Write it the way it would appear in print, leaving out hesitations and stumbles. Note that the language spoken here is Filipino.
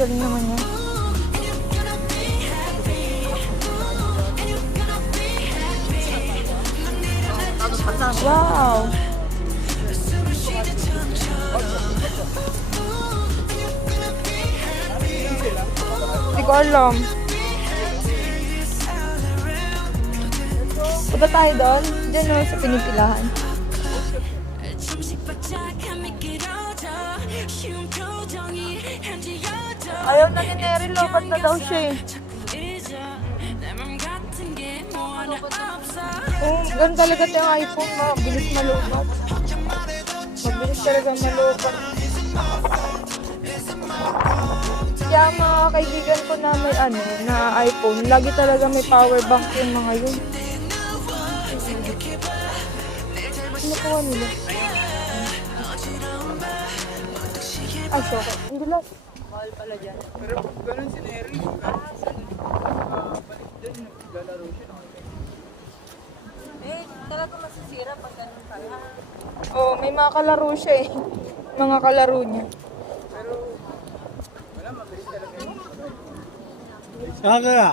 galing naman yan. Wow! Hindi ko alam. Punta tayo doon? Diyan no, sa pinipilahan. Ayaw na ni Neri, lobat na daw siya eh. Ganun talaga ito yung iPhone, mabilis malubat. Mabilis talaga malubat. Kaya mga kaibigan ko na may na iPhone, lagi talaga may power bank yung mga yun. Ano kuha nila? Ay, sorry. Hindi lang. Mahal pala dyan. Pero ganun si Neri. Balik dyan, naglalaro siya. Talaga masisira pag ganun kaya. Oo, may mga kalaro siya eh. Mga kalaro niya. Saka